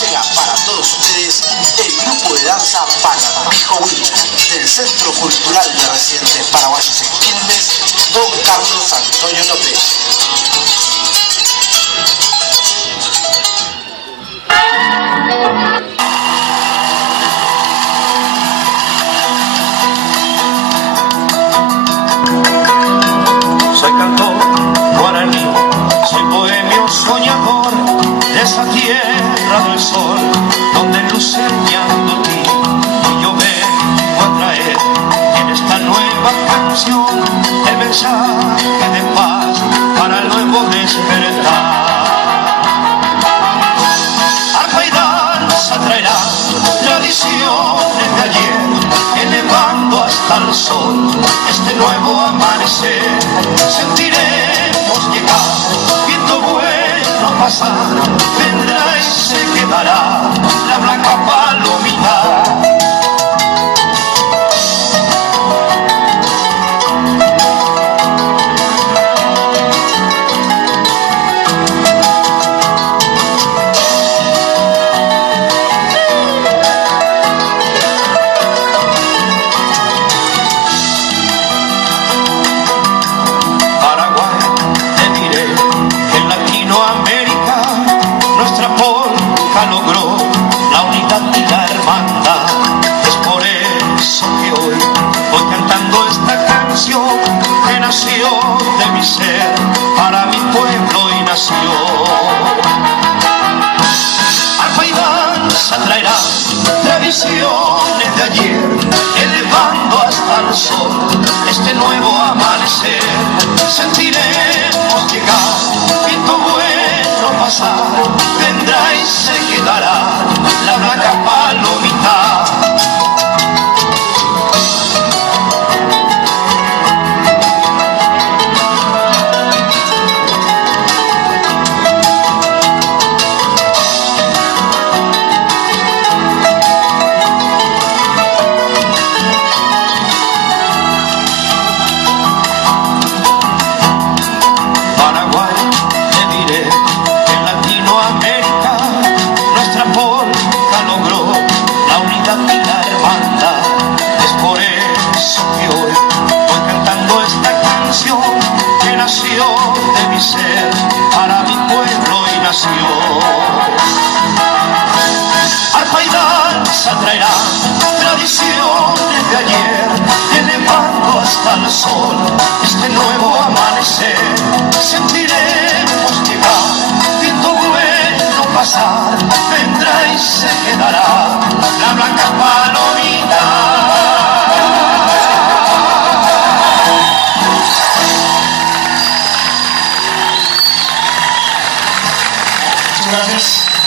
llega para todos ustedes el grupo de danza Pijo Willy del Centro Cultural de Residentes Paraguayos en Quilmes, Don Carlos Antonio López. Soy cantor guaraní, soy bohemio soñador de esa tierra del sol donde luce el ti, y yo vengo a traer en esta nueva canción el mensaje de paz para el nuevo despertar. Arpa y danza traerá tradiciones de ayer, elevando hasta el sol este nuevo amanecer. Sentiremos llegar, viento bueno pasar, vendrá y se quedará la blanca palomita. Logró la unidad y la hermandad. Es por eso que hoy voy cantando esta canción que nació de mi ser para mi pueblo y nación. Arpa y danza traerá tradiciones de ayer, elevando hasta el sol este nuevo amanecer. Sentiremos llegar, viento bueno pasar, vendrá y se quedará la blanca palomita. Paraguay, te diré que en Latinoamérica nuestra polca logró la unidad y la hermandad. Es por eso que hoy voy cantando esta canción que nació de mi ser para mi pueblo y nación. Arpa y danza traerán tradiciones de ayer, elevando hasta el sol este nuevo amanecer. Sentiremos llegar, viento bueno pasar, vendrá y se quedará la blanca palomita. Gracias.